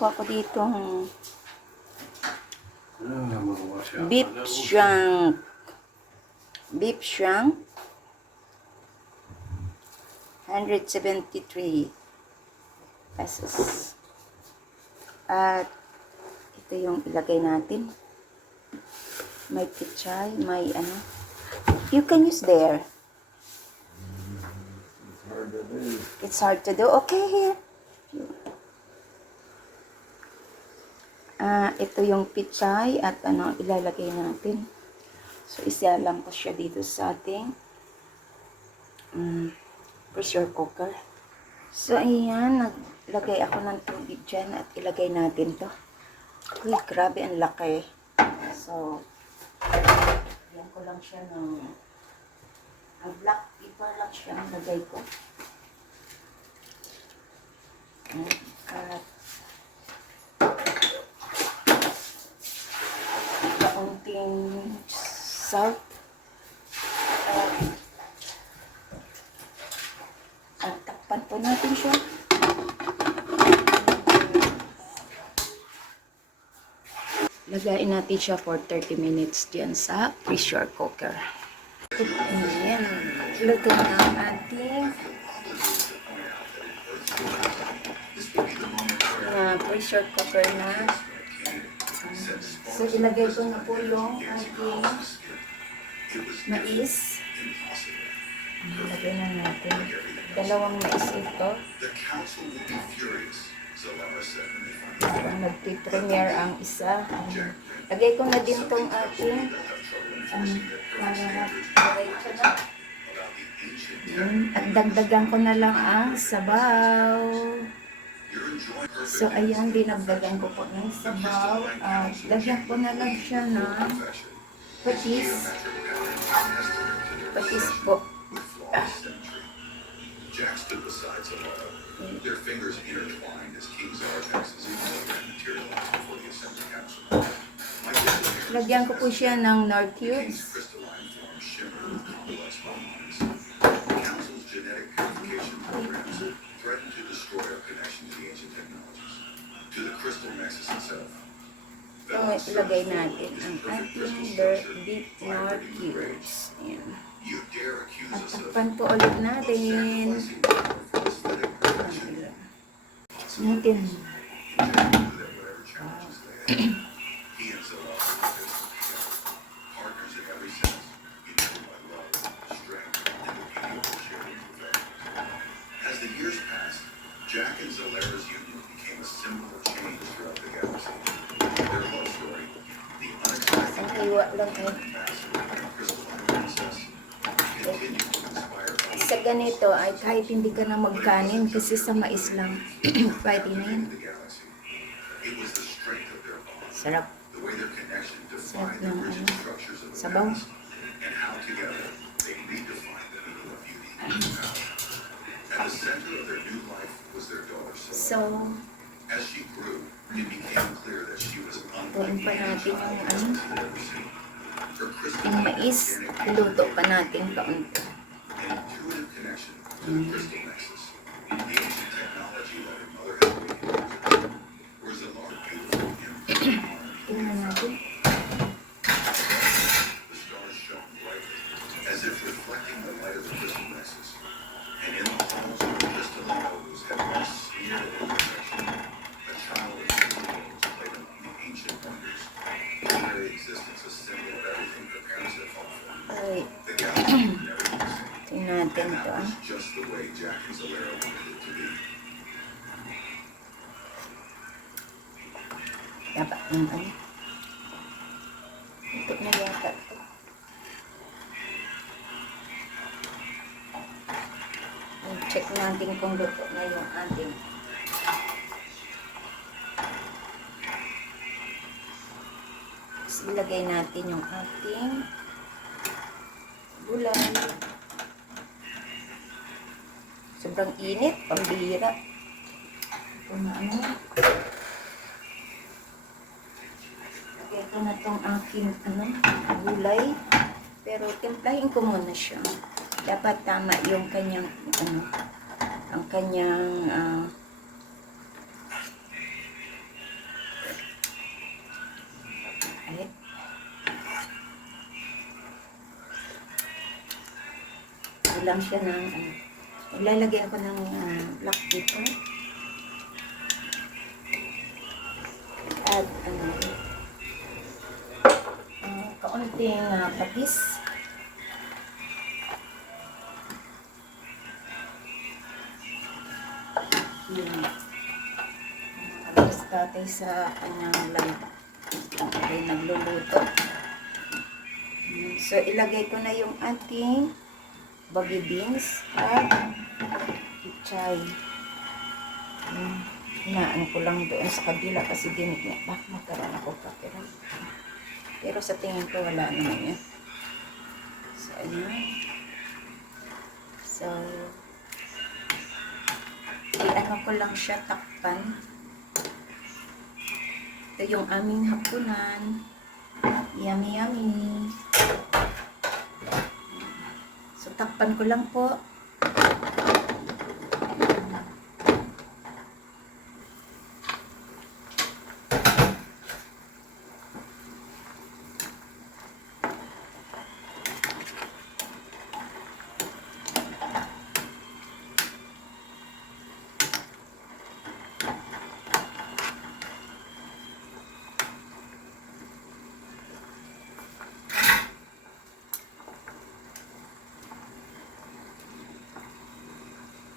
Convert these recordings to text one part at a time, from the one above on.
po ako dito beef shank. Beef shank. 173 pesos. At ito yung ilagay natin. May pichay, may ano. You can use there. It's hard to do. Okay, here. Ito yung pichay at ano ilalagay natin. So, isa lang ko siya dito sa ating pressure cooker. So, ayan. Naglagay ako ng tubig dyan at ilagay natin to. Uy, grabe ang laki. So, yan ko lang siya ng black pepper lang siya ang lagay ko. At kaunting salt. Takpan po natin siya. Lagayin natin siya for 30 minutes dyan sa pressure cooker. Ayan. Luto na ang ating pressure cooker na. So, ilagay ko na po yung ating mais. Ilagay na natin. Dalawang mais ito. Nagtipremiere ang isa. Lagay ko na din tong ating at dagdagan ko na lang ang sabaw. So, ayan, dinagdagan ko po ng sabaw. At lagyan ko na lang siya ng patis. Patis po. Jack stood beside Zamora, their fingers intertwined as King Zartax's plan materialized before the Assembly Council. Lagyan ko po siya ng Nor cubes. Crystalline form shimmered with coalesced lines. The Council's genetic purification programs threatened to destroy our connection to the ancient technologies, to the crystal nexus itself. So, ilagay natin ang ating deep Nor cubes. Ayan. At takpan po ulit natin. As the years passed, Jack and Zalera's union became a symbol of change throughout the galaxy. Their love story, the unexpected crystalline princess, continued to inspire others. Sa ganito ay kahit hindi ka na magkanin kasi sa mais lang. Pwede na yun. It was the strength of their bond, Sarap. the way their connection Sarap defied the ng rigid ano. structures of the Sabaw. past, and how together they redefined the meaning of beauty and power. At the center of their new life was their daughter Sophia. So, As she grew, it became clear that she was tuin unlike pa the natin child yung Jackson had ever seen. Her yung crystalline mais. organic Iluto pa natin kaunti. an intuitive connection to the crystal nexus, the ancient technology that her mother had created. Where Zalara beautiful and Tingnan natin. the stars shone brightly, as if reflecting the light of the crystal nexus. And in the halls of the crystalline oaks had one smeared of imperfection. A child of the worlds played among the ancient wonders, their very existence a symbol of everything her parents had fought for. Ay, The galaxy would never be the same. tingnan natin And to. that was just the way Jack and Zalera wanted it to be. Dapat yung ano. Ito na yata ito. Check natin kung luto na yung ating. Tapos ilagay natin yung ating gulay. Sobrang init, pambihira. Ito na ano. Lagay ko na tong aking gulay. Pero timplahin ko muna siya. Dapat tama yung kanyang ang kanyang Ay. Ilang siya ng, ilalagyan ko ng black pepper. At, kaunting patis. Yun. Alas tatay sa kanyang live. Ay nagluluto. So, ilagay ko na yung ating baby beans at pichay. Hinaan ko lang doon sa kabila kasi dinig niya. Baka magkaroon ako copyright. Pero sa tingin ko wala naman yan. So, ayan. So, i-ano ko lang siya takpan. Ito yung aming hapunan. Yummy, yummy. So, takpan ko lang po.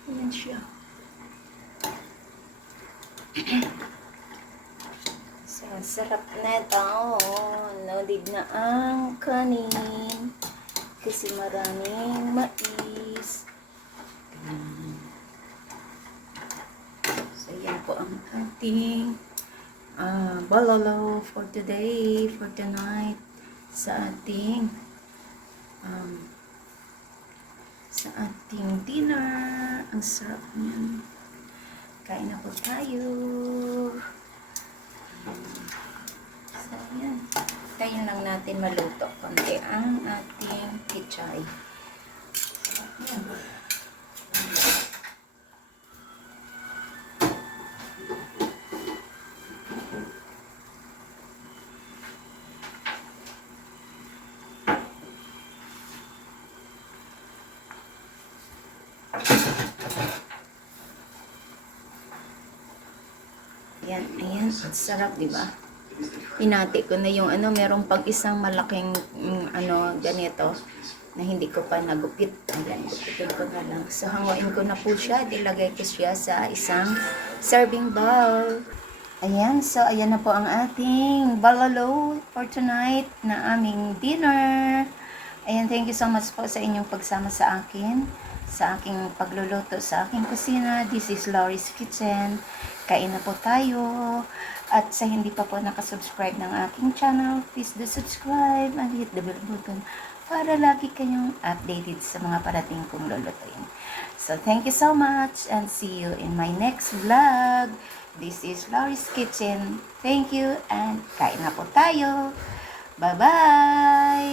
Ayan siya. So, sarap na ito. Nalig na ang kanin. Kasi maraming mais. So, yan po ang ating balalo for today, for tonight. Sa ating dinner. Ang sarap niyan. Kain na po tayo. So, yan. Tayin lang natin maluto. Konti ang ating pichay. Yan. Yan, ayan. Ang sarap, di ba? Hinati ko na yung merong pag isang malaking ganito na hindi ko pa nagupit. Ayan, gupitin ko na lang. So, hanguin ko na po siya. Dilagay ko siya sa isang serving bowl. Ayan, so ayan na po ang ating balalo for tonight na aming dinner. Ayan, thank you so much po sa inyong pagsama sa akin, sa aking pagluluto sa aking kusina. This is Laurie's Kitchen. Kain na po tayo. At sa hindi pa po nakasubscribe ng aking channel, please do subscribe and hit the bell button para lagi kayong updated sa mga parating kong lulutuin. So, thank you so much and see you in my next vlog. This is Laurie's Kitchen. Thank you and kain na po tayo. Bye-bye!